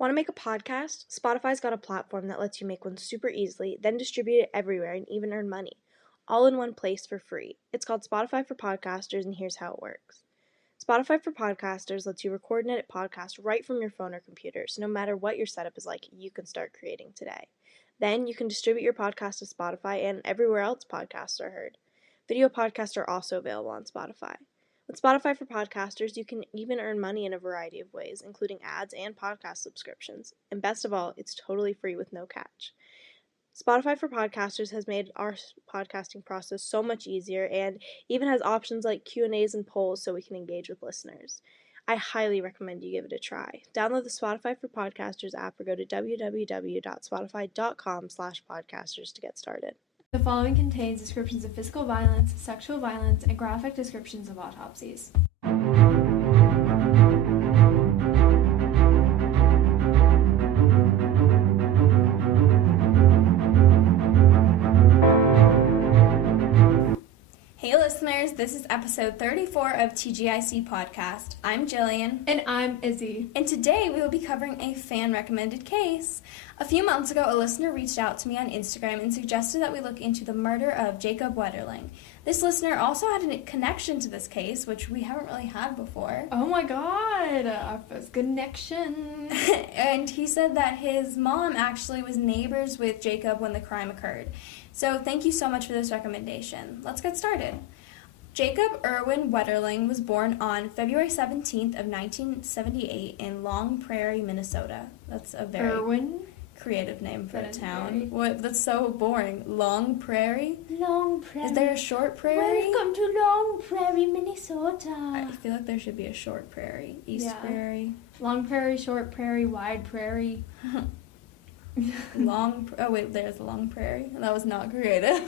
Want to make a podcast? Spotify's got a platform that lets you make one super easily, then distribute it everywhere and even earn money, all in one place for free. It's called Spotify for Podcasters, and here's how it works. Spotify for Podcasters lets you record and edit podcasts right from your phone or computer, so no matter what your setup is like, you can start creating today. Then you can distribute your podcast to Spotify and everywhere else podcasts are heard. Video podcasts are also available on Spotify. With Spotify for Podcasters, you can even earn money in a variety of ways, including ads and podcast subscriptions. And best of all, it's totally free with no catch. Spotify for Podcasters has made our podcasting process so much easier and even has options like Q&As and polls so we can engage with listeners. I highly recommend you give it a try. Download the Spotify for Podcasters app or go to www.spotify.com/podcasters to get started. The following contains descriptions of physical violence, sexual violence, and graphic descriptions of autopsies. Hey listeners, this is episode 34 of TGIC Podcast. I'm Jillian. And I'm Izzy. And today we will be covering a fan-recommended case. A few months ago, a listener reached out to me on Instagram and suggested that we look into the murder of Jacob Wetterling. This listener also had a connection to this case, which we haven't really had before. Oh my god, our first connection. And he said that his mom actually was neighbors with Jacob when the crime occurred. So thank you so much for this recommendation. Let's get started. Jacob Irwin Wetterling was born on February 17th of 1978 in Long Prairie, Minnesota. That's a very creative name for a town. What? That's so boring. Long Prairie? Long Prairie. Is there a short prairie? Welcome to Long Prairie, Minnesota. I feel like there should be a short prairie. East Prairie. Long Prairie, short prairie, wide prairie. There's a Long Prairie. That was not creative.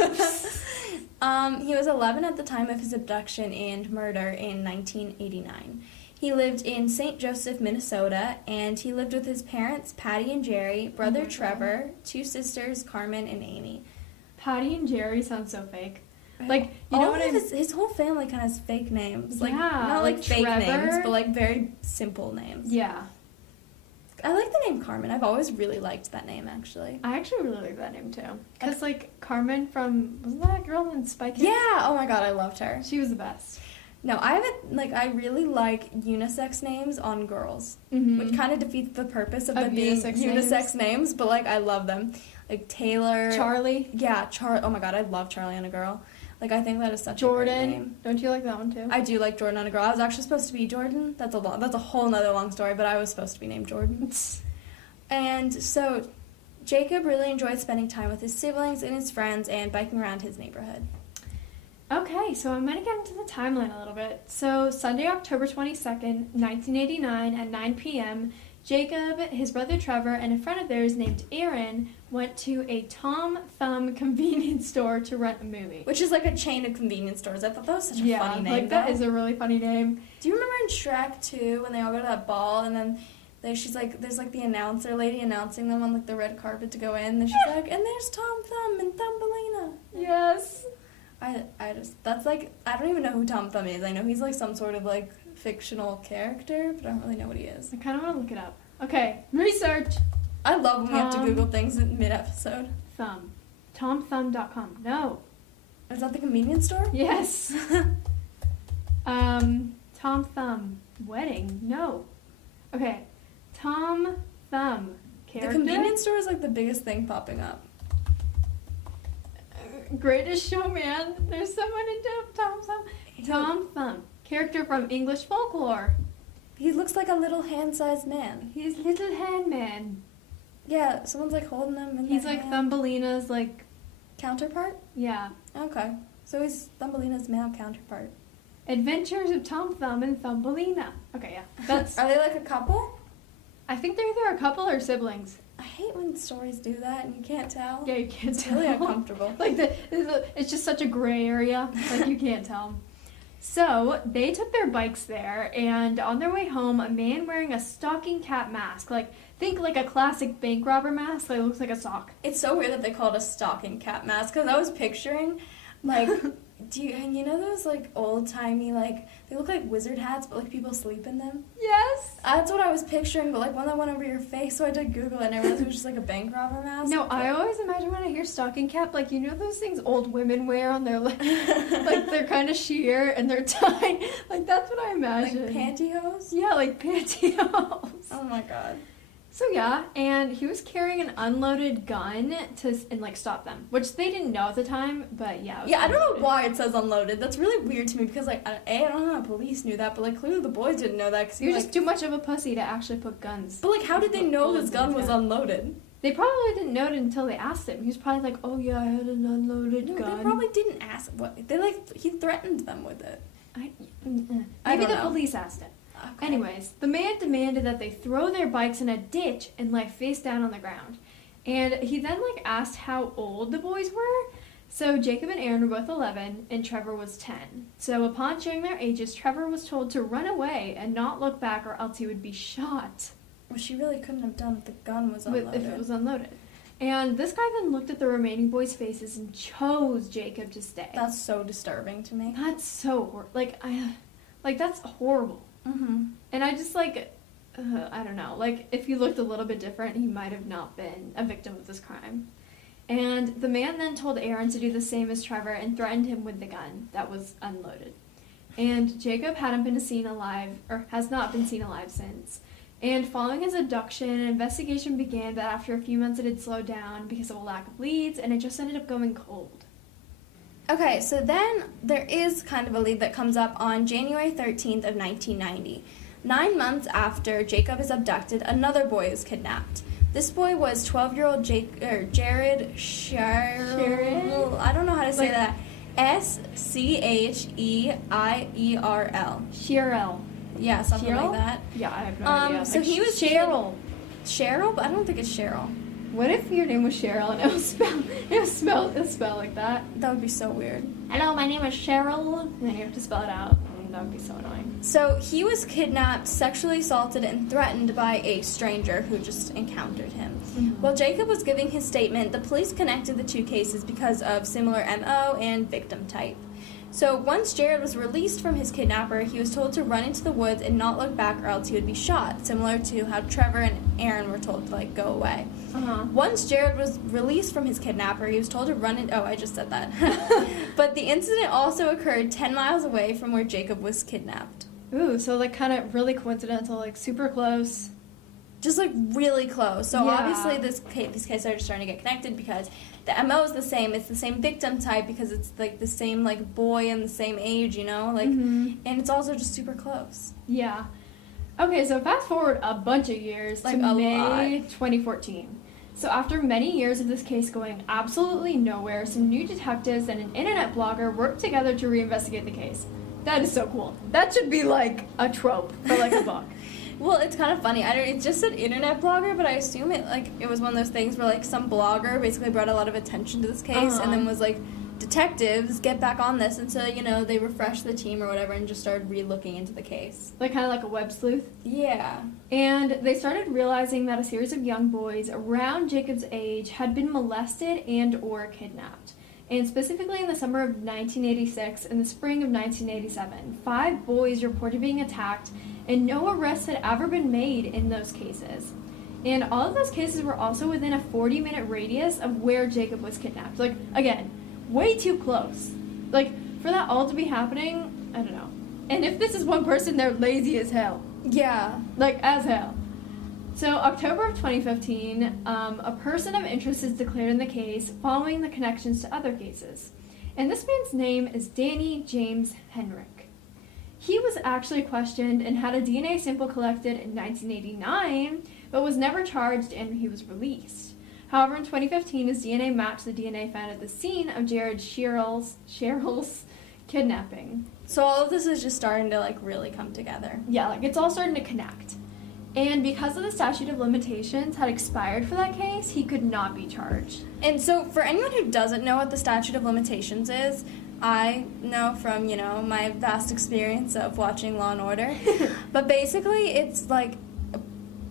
He was 11 at the time of his abduction and murder in 1989. He lived in St. Joseph, Minnesota, and he lived with his parents, Patty and Jerry, brother Trevor, two sisters, Carmen and Amy. Patty and Jerry sound so fake. Like, you know what his whole family kind of has fake names. Like, not like fake Trevor. names, but like very simple names. Yeah. I like the name Carmen. I've always really liked that name, actually. I actually really like that name, too. Because, Carmen wasn't that a girl in Spy Kids? Yeah! Oh my god, I loved her. She was the best. No, I really like unisex names on girls. Mm-hmm. Which kind of defeats the purpose of them being unisex names, but, I love them. Like, Taylor. Charlie. Yeah, oh my god, I love Charlie on a girl. I think that is such a great name. Don't you like that one, too? I do like Jordan on a girl. I was actually supposed to be Jordan. That's a whole nother long story, but I was supposed to be named Jordan. And so, Jacob really enjoyed spending time with his siblings and his friends and biking around his neighborhood. Okay, so I'm going to get into the timeline a little bit. So, Sunday, October 22nd, 1989, at 9 p.m., Jacob, his brother Trevor, and a friend of theirs named Aaron went to a Tom Thumb convenience store to rent a movie. Which is like a chain of convenience stores. I thought that was such a funny name. That is a really funny name. Do you remember in Shrek 2 when they all go to that ball and then there's the announcer lady announcing them on the red carpet to go in and she's like, and there's Tom Thumb and Thumbelina. Yes. I don't even know who Tom Thumb is. I know he's some sort of fictional character, but I don't really know what he is. I kind of want to look it up. Okay, research. I love when we have to Google things in mid-episode. Thumb. TomThumb.com. No. Is that the convenience store? Yes. Tom Thumb. Wedding. No. Okay. Tom Thumb. Character? The convenience store is the biggest thing popping up. Greatest Showman. There's someone in Tom Thumb. Tom Thumb. Character from English folklore. He looks like a little hand-sized man. He's Little Hand Man. Yeah, someone's holding him in He's their hand. Thumbelina's counterpart? Yeah. Okay. So he's Thumbelina's male counterpart. Adventures of Tom Thumb and Thumbelina. Okay, yeah. That's Are they a couple? I think they're either a couple or siblings. I hate when stories do that and you can't tell. Yeah, you can't tell. It's really uncomfortable. It's just such a gray area. You can't tell. So, they took their bikes there, and on their way home, a man wearing a stocking cap mask, think a classic bank robber mask, it looks like a sock. It's so weird that they call it a stocking cap mask, because I was picturing, And you know those, like, old-timey, like, they look like wizard hats, but, like, people sleep in them? Yes. That's what I was picturing, but, like, one that went over your face, so I did Google it, and I realized it was just, like, a bank robber mask. No, I always imagine when I hear stocking cap, like, you know those things old women wear on their, like they're kind of sheer and they're tied? Like, that's what I imagine. Like pantyhose? Yeah, like pantyhose. Oh, my God. So yeah, and he was carrying an unloaded gun and like stop them, which they didn't know at the time, but yeah. Yeah, I don't know why it says unloaded. That's really weird to me because, like, I don't know how police knew that, but, like, clearly the boys didn't know that. Cause You're just too much of a pussy to actually put guns. But, like, how did they know his gun was unloaded? They probably didn't know it until they asked him. He was probably like, "Oh yeah, I had an unloaded gun." They probably didn't ask. What they like? He threatened them with it. Maybe the police asked him. Okay. Anyways, the man demanded that they throw their bikes in a ditch and lie face down on the ground. And he then asked how old the boys were. So Jacob and Aaron were both 11 and Trevor was 10. So upon sharing their ages, Trevor was told to run away and not look back or else he would be shot. Well, she really couldn't have done if the gun was unloaded. If it was unloaded. And this guy then looked at the remaining boys' faces and chose Jacob to stay. That's so disturbing to me. That's so that's horrible. Mm-hmm. And I just I don't know, if he looked a little bit different, he might have not been a victim of this crime. And the man then told Aaron to do the same as Trevor and threatened him with the gun that was unloaded. And Jacob hadn't been seen alive, or has not been seen alive since. And following his abduction, an investigation began, but after a few months it had slowed down because of a lack of leads, and it just ended up going cold. Okay, so then there is kind of a lead that comes up on January 13th of 1990. 9 months after Jacob is abducted, another boy is kidnapped. This boy was 12-year-old Jared Scherl. I don't know how to say that. Schierl. Cheryl. Yeah, something Cheryl? like that. Yeah, I have no idea. So he was Cheryl. Cheryl? But I don't think it's Cheryl. What if your name was Cheryl and it was spelled like that? That would be so weird. Hello, my name is Cheryl. And then you have to spell it out. And that would be so annoying. So he was kidnapped, sexually assaulted, and threatened by a stranger who just encountered him. Mm-hmm. While Jacob was giving his statement, the police connected the two cases because of similar MO and victim type. So once Jared was released from his kidnapper, he was told to run into the woods and not look back or else he would be shot, similar to how Trevor and Aaron were told to, go away. Uh-huh. Once Jared was released from his kidnapper, he was told to run in... Oh, I just said that. But the incident also occurred 10 miles away from where Jacob was kidnapped. Ooh, so, kind of really coincidental, super close. Just, really close. So, Yeah. obviously, these cases are just starting to get connected because the MO is the same. It's the same victim type because it's, the same, boy and the same age, Mm-hmm. And it's also just super close. Yeah. Okay, so fast forward a bunch of years to May 2014. So after many years of this case going absolutely nowhere, some new detectives and an internet blogger worked together to reinvestigate the case. That is so cool. That should be, a trope for, a book. Well, it's kind of funny. It just said internet blogger, but I assume it was one of those things where some blogger basically brought a lot of attention to this case, and then was detectives get back on this, and so they refreshed the team or whatever and just started re-looking into the case. Kind of like a web sleuth. Yeah. And they started realizing that a series of young boys around Jacob's age had been molested and or kidnapped. And specifically in the summer of 1986 and the spring of 1987, 5 boys reported being attacked, and no arrests had ever been made in those cases. And all of those cases were also within a 40-minute radius of where Jacob was kidnapped. Again, way too close. For that all to be happening, I don't know. And if this is one person, they're lazy as hell. Yeah. As hell. So, October of 2015, a person of interest is declared in the case following the connections to other cases. And this man's name is Danny James Henrik. He was actually questioned and had a DNA sample collected in 1989, but was never charged and he was released. However, in 2015, his DNA matched the DNA found at the scene of Jared Scherl's kidnapping. So all of this is just starting to, really come together. Yeah, it's all starting to connect. And because of the statute of limitations had expired for that case, he could not be charged. And so for anyone who doesn't know what the statute of limitations is, I know from, my vast experience of watching Law & Order. But basically, it's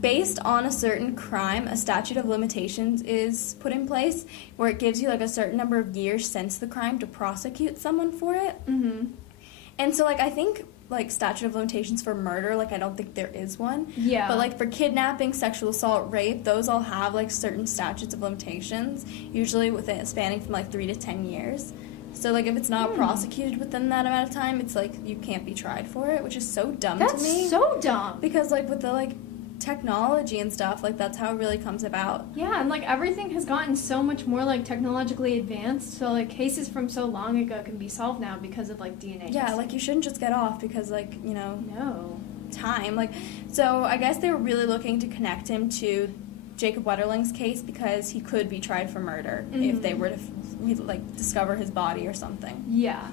based on a certain crime, a statute of limitations is put in place where it gives you, like, a certain number of years since the crime to prosecute someone for it. Mm-hmm. And so, like, I think, like, statute of limitations for murder, like, I don't think there is one. Yeah. But, like, for kidnapping, sexual assault, rape, those all have, like, certain statutes of limitations, usually within spanning from, like, 3 to 10 years. So, like, if it's not prosecuted within that amount of time, it's, like, you can't be tried for it, which is so dumb to me. That's so dumb. Because, like, with the, like, technology and stuff, like, that's how it really comes about. Yeah, and, like, everything has gotten so much more, like, technologically advanced, so, like, cases from so long ago can be solved now because of, like, DNA Yeah, testing. like, you shouldn't just get off because, like, you know... No. Time. Like, so I guess they were really looking to connect him to Jacob Wetterling's case because he could be tried for murder if they were to, like, discover his body or something. Yeah.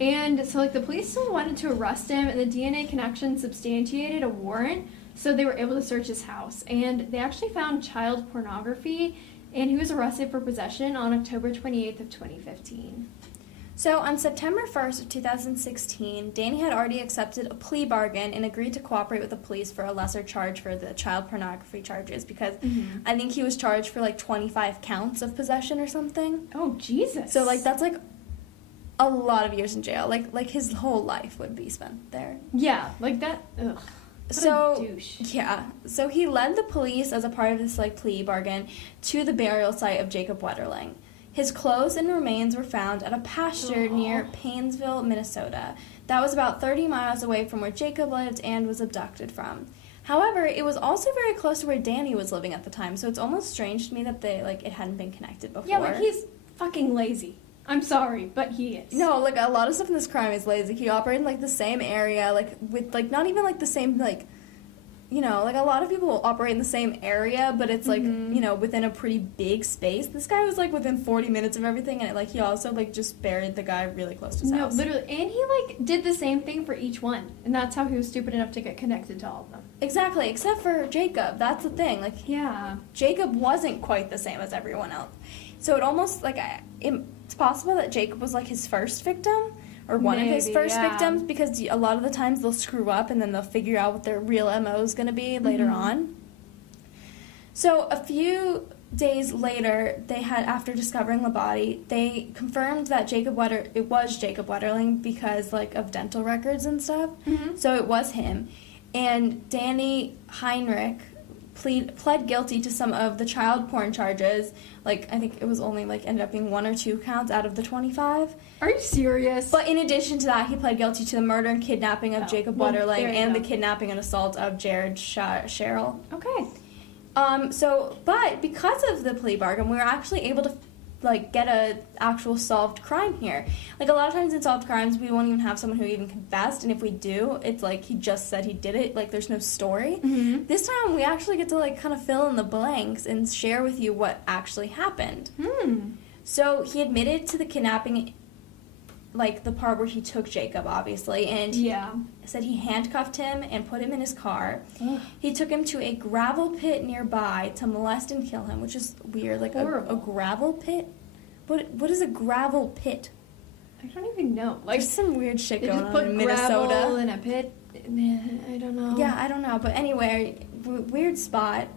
And so, like, the police still wanted to arrest him, and the DNA connection substantiated a warrant, so they were able to search his house. And they actually found child pornography, and he was arrested for possession on October 28th of 2015. So on September 1st of 2016, Danny had already accepted a plea bargain and agreed to cooperate with the police for a lesser charge for the child pornography charges because I think he was charged for, like, 25 counts of possession or something. Oh, Jesus. So, like, that's, like, a lot of years in jail. Like his whole life would be spent there. Yeah, like that. Ugh. What So, a douche. yeah. So he led the police as a part of this, like, plea bargain to the burial site of Jacob Wetterling. His clothes and remains were found at a pasture near Painesville, Minnesota. That was about 30 miles away from where Jacob lived and was abducted from. However, it was also very close to where Danny was living at the time, so it's almost strange to me that it hadn't been connected before. Yeah, like, he's fucking lazy. I'm sorry, but he is. No, like, a lot of stuff in this crime is lazy. He operated in, like, the same area, like, with, like, not even, like, the same, like, you know, like, a lot of people operate in the same area, but it's, like, you know, within a pretty big space. This guy was, like, within 40 minutes of everything, and, like, he also, like, just buried the guy really close to his house. No, literally. And he, like, did the same thing for each one. And that's how he was stupid enough to get connected to all of them. Exactly, except for Jacob. That's the thing. Like, Yeah. Jacob wasn't quite the same as everyone else. So it almost, like, it's possible that Jacob was, like, his first victim, or one of his first victims, because a lot of the times they'll screw up and then they'll figure out what their real MO is going to be later on. So a few days later, after discovering the body, they confirmed that it was Jacob Wetterling because, like, of dental records and stuff. So it was him. And Danny Heinrich pled guilty to some of the child porn charges. Like, I think it was only, like, ended up being 1 or 2 counts out of the 25. Are you serious? But in addition to that, he pled guilty to the murder and kidnapping of Jacob Wetterling and the kidnapping and assault of Jared Sherrill. Okay. But because of the plea bargain, we were actually able to, like, get a actual solved crime here. Like, a lot of times in solved crimes, we won't even have someone who even confessed, and if we do, it's like he just said he did it. Like, there's no story. This time, we actually get to, like, kind of fill in the blanks and share with you what actually happened. So he admitted to the kidnapping, like, the part where he took Jacob, obviously, and said he handcuffed him and put him in his car. He took him to a gravel pit nearby to molest and kill him, which is weird. Like, a gravel pit? What is a gravel pit? I don't even know. Like, there's some weird shit going on in Minnesota. They just put gravel Minnesota. in a pit. I don't know. Yeah, I don't know. But anyway, weird spot.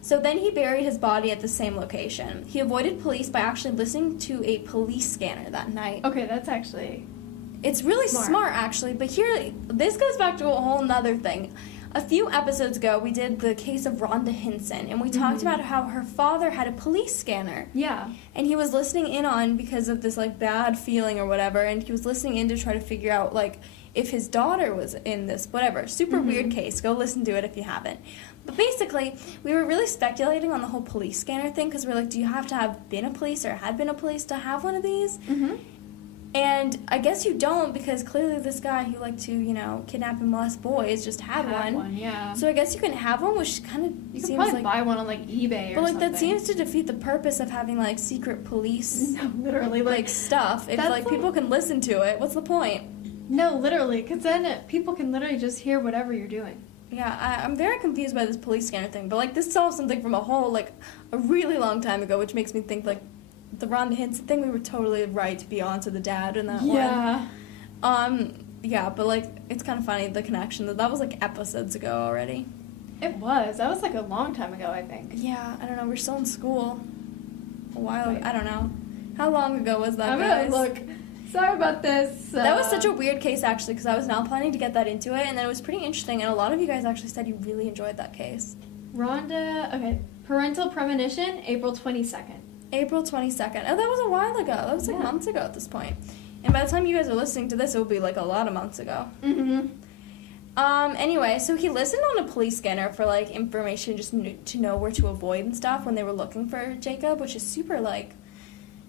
So then he buried his body at the same location. He avoided police by actually listening to a police scanner that night. Okay, that's actually... It's really smart, actually. But here, this goes back to a whole nother thing. A few episodes ago, we did the case of Rhonda Hinson, and we talked about how her father had a police scanner. Yeah. And he was listening in on because of this, like, bad feeling or whatever, and he was listening in to try to figure out, like, if his daughter was in this, whatever. Super weird case. Go listen to it if you haven't. But basically, we were really speculating on the whole police scanner thing because we're like, do you have to have been a police or had been a police to have one of these? And I guess you don't because clearly this guy who liked to, you know, kidnap and molest boys just had one. Yeah. So I guess you can have one, which kind of you seems could probably like... buy one on, like, eBay or but, like, something. that seems to defeat the purpose of having, like, secret police... No, literally. Like, stuff. If, like, people can listen to it, what's the point? No, literally, because then people can literally just hear whatever you're doing. Yeah, I'm very confused by this police scanner thing, but, like, this solves something from a really long time ago, which makes me think, like, the Rhonda Hinson thing, we were totally right to be on to the dad in that one. Yeah, but, like, it's kind of funny, the connection, that was, like, episodes ago already. It was. That was like a long time ago, I think. Yeah, I don't know. We're still in school. A while. Wait. I don't know. How long ago was that, I'm guys? gonna look. Sorry about this. That was such a weird case, actually, because I was now planning to get that into it, and then it was pretty interesting, and a lot of you guys actually said you really enjoyed that case. Rhonda, okay. Parental premonition, April 22nd. April 22nd. Oh, that was a while ago. That was like months ago at this point. And by the time you guys are listening to this, it will be like a lot of months ago. Mm-hmm. Anyway, so he listened on a police scanner for, like, information just to know where to avoid and stuff when they were looking for Jacob, which is super, like,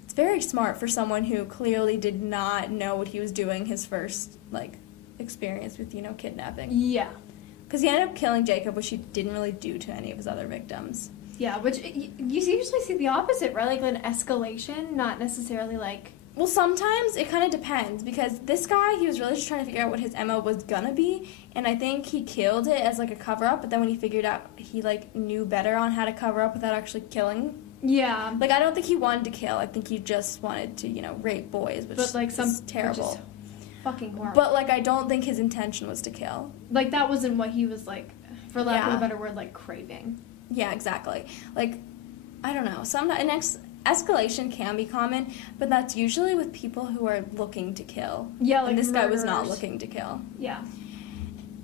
it's very smart for someone who clearly did not know what he was doing his first, like, experience with, kidnapping. Yeah. Because he ended up killing Jacob, which he didn't really do to any of his other victims. Yeah, which you usually see the opposite, right? Like an escalation, not necessarily like... Well, sometimes it kind of depends, because this guy, he was really just trying to figure out what his MO was gonna be, and I think he killed it as, like, a cover-up, but then when he figured out he, like, knew better on how to cover up without actually killing. Yeah. Like, I don't think he wanted to kill. I think he just wanted to, rape boys, which is terrible. Which is fucking horrible. But, like, I don't think his intention was to kill. Like, that wasn't what he was, like, for lack of a better word, like, craving. Yeah, exactly. Like, I don't know. Escalation can be common, but that's usually with people who are looking to kill. Yeah, like and this murderers. guy was not looking to kill. Yeah.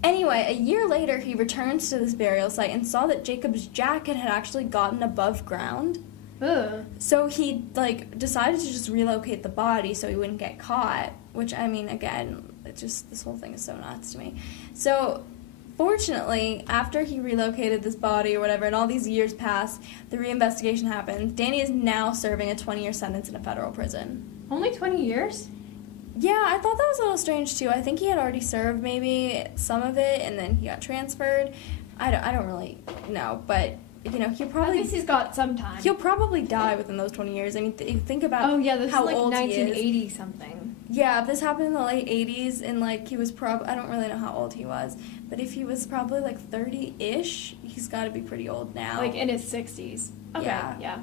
Anyway, a year later, he returns to this burial site and saw that Jacob's jacket had actually gotten above ground. Ugh. So he, like, decided to just relocate the body so he wouldn't get caught, which, I mean, again, this whole thing is so nuts to me. So, fortunately, after he relocated this body or whatever, and all these years pass, the reinvestigation happens. Danny is now serving a 20-year sentence in a federal prison. Only 20 years? Yeah, I thought that was a little strange, too. I think he had already served maybe some of it, and then he got transferred. I don't really know, but... he'll probably... At least he's got some time. He'll probably die within those 20 years. I mean, think about oh, yeah, this how is like old 1980 something. Yeah, if this happened in the late 80s, and, like, he was I don't really know how old he was, but if he was probably, like, 30-ish, he's got to be pretty old now. Like, in his 60s. Okay, yeah.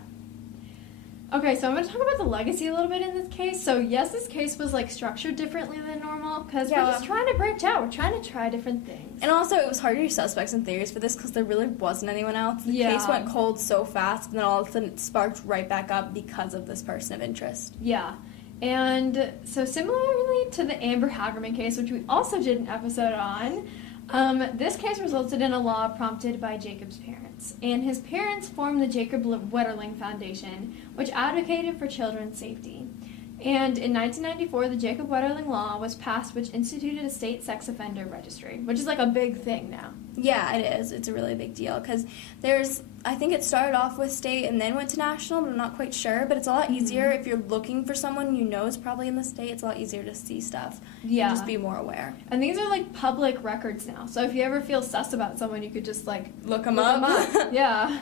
Okay, so I'm going to talk about the legacy a little bit in this case. So, yes, this case was, like, structured differently than normal, because we're just trying to branch out. We're trying to try different things. And also, it was hard to do suspects and theories for this, because there really wasn't anyone else. The case went cold so fast, and then all of a sudden it sparked right back up because of this person of interest. Yeah. And so similarly to the Amber Hagerman case, which we also did an episode on, this case resulted in a law prompted by Jacob's parents. And his parents formed the Jacob Wetterling Foundation, which advocated for children's safety. And in 1994, the Jacob Wetterling Law was passed, which instituted a state sex offender registry, which is like a big thing now. Yeah, it is. It's a really big deal, because I think it started off with state and then went to national, but I'm not quite sure. But it's a lot easier if you're looking for someone you know is probably in the state. It's a lot easier to see stuff. Yeah. And just be more aware. And these are like public records now. So if you ever feel sus about someone, you could just like look them up. Yeah.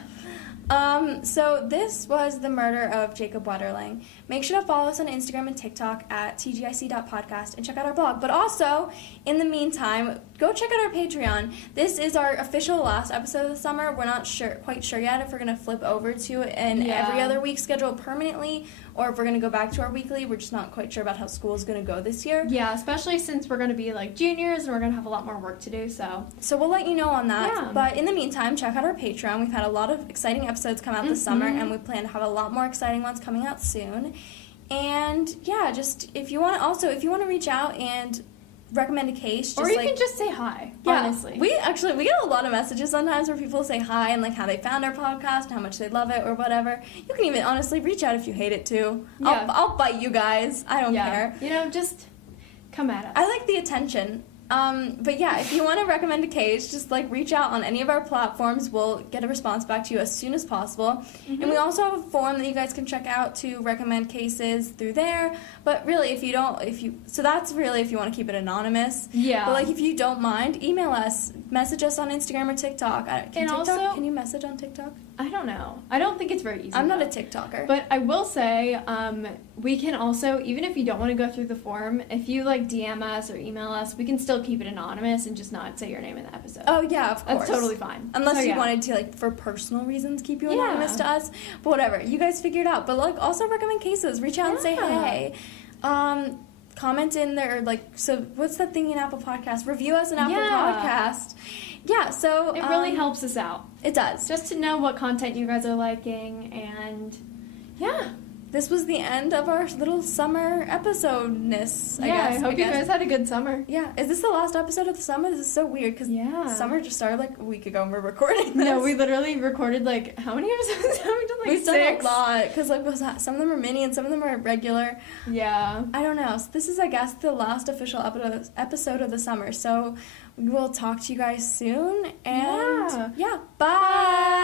So this was the murder of Jacob Wetterling. Make sure to follow us on Instagram and TikTok at tgic.podcast and check out our blog. But also, in the meantime, go check out our Patreon. This is our official last episode of the summer. We're not quite sure yet if we're going to flip over to an every other week schedule permanently, or if we're going to go back to our weekly. We're just not quite sure about how school is going to go this year. Yeah, especially since we're going to be like juniors and we're going to have a lot more work to do, so we'll let you know on that. Yeah. But in the meantime, check out our Patreon. We've had a lot of exciting episodes come out this summer, and we plan to have a lot more exciting ones coming out soon. And yeah, just if you want to reach out and recommend a case, just or you can just say hi. Yeah, honestly, we get a lot of messages sometimes where people say hi and like how they found our podcast, how much they love it, or whatever. You can even honestly reach out if you hate it too. Yeah. I'll bite you guys. I don't care. Just come at us. I like the attention. But yeah, if you want to recommend a case, just like reach out on any of our platforms. We'll get a response back to you as soon as possible. And we also have a form that you guys can check out to recommend cases through there. But really, so that's really if you want to keep it anonymous. Yeah. But like if you don't mind, email us, message us on Instagram or TikTok. Can you message on TikTok? I don't know. I don't think it's very easy. I'm not a TikToker. But I will say, we can also, even if you don't want to go through the form, if you like DM us or email us, we can still keep it anonymous and just not say your name in the episode. Oh yeah, of course. That's totally fine. Unless you wanted to, like, for personal reasons, keep you anonymous to us. But whatever, you guys figure it out. But like, also recommend cases. Reach out and say hey. comment in there, so what's that thing in Apple Podcasts? Review us in Apple Podcast. Yeah, so... It really helps us out. It does. Just to know what content you guys are liking, and yeah. This was the end of our little summer episode-ness, I guess. I hope you guys had a good summer. Yeah. Is this the last episode of the summer? This is so weird, because summer just started, a week ago, and we're recording this. No, we literally recorded, how many episodes have we done? We've 6? done a lot, because, some of them are mini, and some of them are regular. Yeah. I don't know. So this is, I guess, the last official episode of the summer, so we will talk to you guys soon, and, bye!